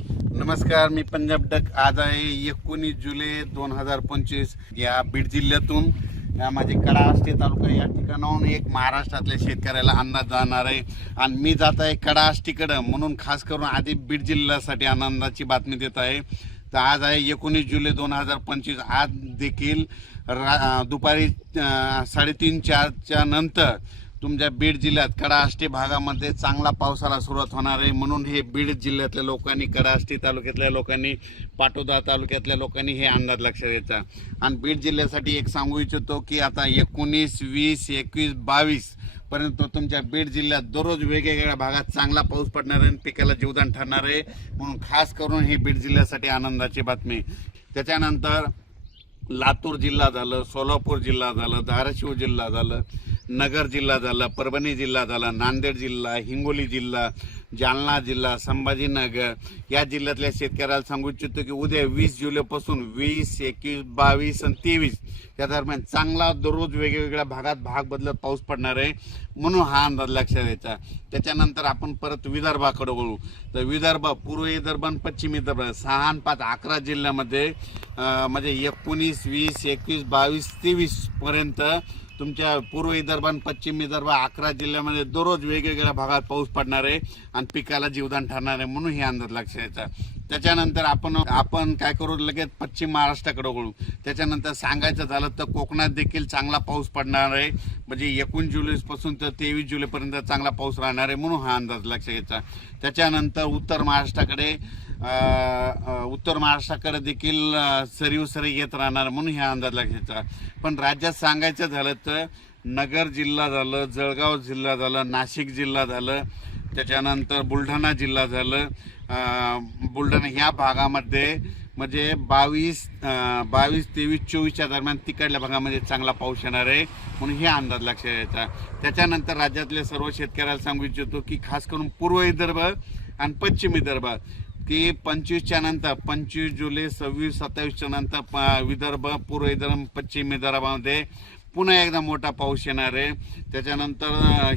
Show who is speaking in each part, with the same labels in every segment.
Speaker 1: नमस्कार मी पंजाब डक. आज आहे एकोणीस जुलै दोन हजार पंचवीस या बीड जिल्ह्यातून. या माझे कडाष्टी तालुका या ठिकाणाहून एक महाराष्ट्रातल्या शेतकऱ्याला अंदाज जाणार आहे. आणि मी जात आहे कडाष्टीकडं म्हणून खास करून आधी बीड जिल्ह्यासाठी आनंदाची बातमी देत आहे. तर आज आहे एकोणीस जुलै दोन हजार पंचवीस. आज देखील रा दुपारी साडेतीन चारच्या नंतर तुमच्या बीड जिल्ह्यात कडाष्टी भागामध्ये चांगला पावसाला सुरुवात होणार आहे. म्हणून हे बीड जिल्ह्यातल्या लोकांनी कडाष्टी तालुक्यातल्या लोकांनी पाटोदा तालुक्यातल्या लोकांनी हे अंदाज लक्षात घ्यायचा आणि बीड जिल्ह्यासाठी एक सांगू इच्छितो की आता एकोणीस वीस एकवीस बावीस परंतु तुमच्या बीड जिल्ह्यात दररोज वेगवेगळ्या भागात चांगला पाऊस पडणार आहे आणि पिकाला जीवदान ठरणार आहे. म्हणून खास करून ही बीड जिल्ह्यासाठी आनंदाची बातमी. त्याच्यानंतर लातूर जिल्हा झालं सोलापूर जिल्हा झालं धाराशिव जिल्हा झालं. नगर जिल्हा झाला परभणी जिल्हा झाला नांदेड जिल्हा हिंगोली जिल्हा जालना जिल्हा संभाजीनगर. या जिल्ह्यातल्या शेतकऱ्याला सांगू इच्छितो की उद्या वीस जुलैपासून वीस एकवीस बावीस आणि तेवीस या दरम्यान चांगला दररोज वेगवेगळ्या भागात भाग बदलत पाऊस पडणार आहे म्हणून हा अंदाज लक्षात द्यायचा त्याच्यानंतर आपण परत विदर्भाकडे वळू. तर विदर्भ पूर्व विदर्भ आणि पश्चिम विदर्भ सहा आणि पाच अकरा जिल्ह्यामध्ये म्हणजे एकोणीस वीस एकवीस बावीस तेवीसपर्यंत तुमच्या पूर्व विदर्भ आणि पश्चिम विदर्भ अकरा जिल्ह्यामध्ये दररोज वेगवेगळ्या भागात पाऊस पडणार आहे. आणि पिकाला जीवदान ठरणार आहे म्हणून हे अंदाज लक्ष द्यायचा. त्याच्यानंतर आपण आपण काय करू लगेच पश्चिम महाराष्ट्राकडे वळू. त्याच्यानंतर सांगायचं झालं तर कोकणात देखील चांगला पाऊस पडणार आहे. म्हणजे एकूण जुलैपासून तर तेवीस जुलैपर्यंत चांगला पाऊस राहणार आहे म्हणून हा अंदाज लक्ष घ्यायचा त्याच्यानंतर उत्तर महाराष्ट्राकडे उत्तर महाराष्ट्राकडे देखील सरी उसरी येत राहणार म्हणून हा अंदाज लक्षायचा पण राज्यात सांगायचं झालं तर नगर जिल्हा झालं जळगाव जिल्हा झालं नाशिक जिल्हा झालं त्याच्यानंतर बुलढाणा जिल्हा झालं. बुलढाणा ह्या भागामध्ये म्हणजे बावीस बावीस तेवीस चोवीसच्या दरम्यान तिकडल्या भागामध्ये चांगला पाऊस येणार आहे. म्हणून हे अंदाज लक्षात यायचा त्याच्यानंतर राज्यातल्या सर्व शेतकऱ्याला सांगू इच्छितो की खास करून पूर्व विदर्भ आणि पश्चिम विदर्भ की पंचवीसच्या नंतर पंचवीस जुलै सव्वीस सत्तावीसच्या नंतर प- विदर्भ पूर्व विदर्भ पश्चिम विदर्भामध्ये पुन्हा एकदा मोठा पाऊस येणार आहे. त्याच्यानंतर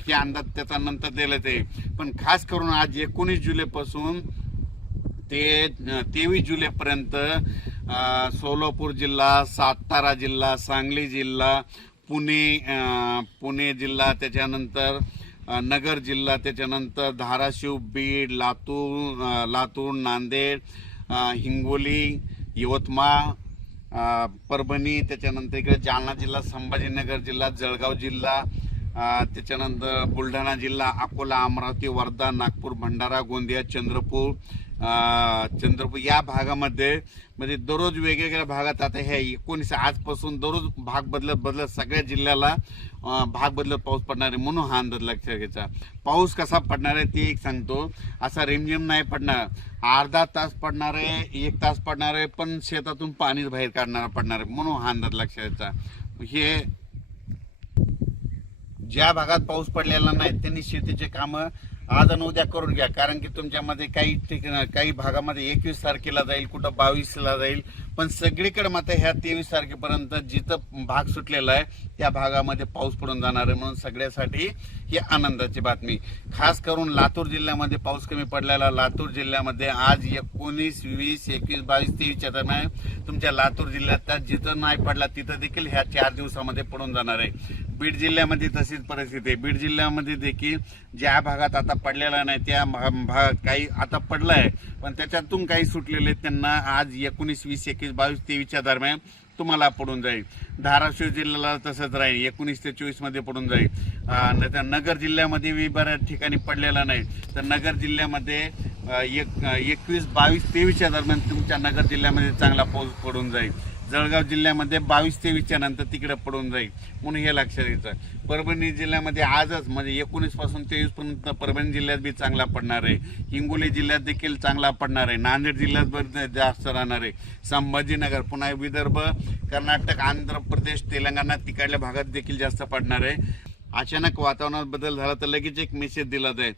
Speaker 1: हे अंदाज त्याचा नंतर दिलं ते पण खास करून आज एकोणीस जुलैपासून ते तेवीस जुलैपर्यंत सोलापूर जिल्हा सातारा जिल्हा सांगली जिल्हा पुणे पुणे जिल्हा त्याच्यानंतर नगर जिल्हा त्याच्यानंतर धाराशिव बीड लातूर लातूर नांदेड हिंगोली यवतमाळ परभणी त्याच्यानंतर इकडे जालना जिल्हा संभाजीनगर जिल्हा जळगाव जिल्हा त्याच्यानंतर बुलढाणा जिल्हा अकोला अमरावती वर्धा नागपूर भंडारा गोंदिया चंद्रपूर चंद्रपूर या भागामध्ये म्हणजे दररोज वेगवेगळ्या भागात आता ह्या एकोणीस आजपासून दररोज भाग बदलत बदलत सगळ्या जिल्ह्याला भाग बदलत पाऊस पडणार आहे म्हणून हा अंदाज लक्षात घ्यायचा. पाऊस कसा पडणार आहे ते एक सांगतो. असा रिमझिम नाही पडणार. अर्धा तास पडणार आहे एक तास पडणार आहे पण शेतातून पाणीच बाहेर काढणार पडणार आहे म्हणून हा अंदाज लक्षात घ्यायचा. हे ज्या भागात पाऊस पडलेला नाही त्यांनी शेतीचे कामं आज आणि उद्या करून घ्या. कारण की तुमच्यामध्ये काही ठिकाण काही भागामध्ये एकवीस तारखेला जाईल कुठं बावीसला जाईल. पण सगळीकडे मात्र ह्या तेवीस तारखेपर्यंत जिथं भाग सुटलेला आहे त्या भागामध्ये पाऊस पडून जाणार आहे. म्हणून सगळ्यासाठी ही आनंदाची बातमी. खास करून लातूर जिल्ह्यामध्ये पाऊस कमी पडलेला. लातूर जिल्ह्यामध्ये आज एकोणीस वीस एकवीस बावीस तेवीसच्या दरम्यान तुमच्या लातूर जिल्ह्यात जिथं नाही पडला तिथं देखील ह्या चार दिवसामध्ये पडून जाणार आहे. बीड जिल्ह्यामध्ये तशीच परिस्थिती आहे. बीड जिल्ह्यामध्ये देखील ज्या भागात आता पडलेला नाही त्या भा- भाग काही आता पडला आहे पण त्याच्यातून काही सुटलेले आहेत, त्यांना आज एकोणीस वीस एकवीस बावीस तेवीसच्या दरम्यान तुम्हाला पडून जाईल. धाराशिव जिल्ह्याला तसंच राहील. एकोणीस ते चोवीसमध्ये पडून जाईल. अं, नाहीतर नगर जिल्ह्यामध्ये मी बऱ्याच ठिकाणी पडलेला नाही. तर नगर जिल्ह्यामध्ये एक एकवीस बावीस तेवीसच्या दरम्यान तुमच्या नगर जिल्ह्यामध्ये चांगला पाऊस पडून जाईल. जळगाव जिल्ह्यामध्ये बावीस तेवीसच्या नंतर तिकडे पडून जाईल म्हणून हे लक्षात घ्यायचं. परभणी जिल्ह्यामध्ये आजच म्हणजे एकोणीसपासून तेवीसपर्यंत परभणी जिल्ह्यात बी चांगला पडणार आहे. हिंगोली जिल्ह्यात देखील चांगला पडणार आहे. नांदेड जिल्ह्यात जास्त राहणार आहे. संभाजीनगर पुन्हा विदर्भ कर्नाटक आंध्र प्रदेश तेलंगणा तिकडल्या भागात देखील जास्त पडणार आहे. अचानक वातावरणात बदल झाला तर लगेच एक मेसेज दिला जाईल.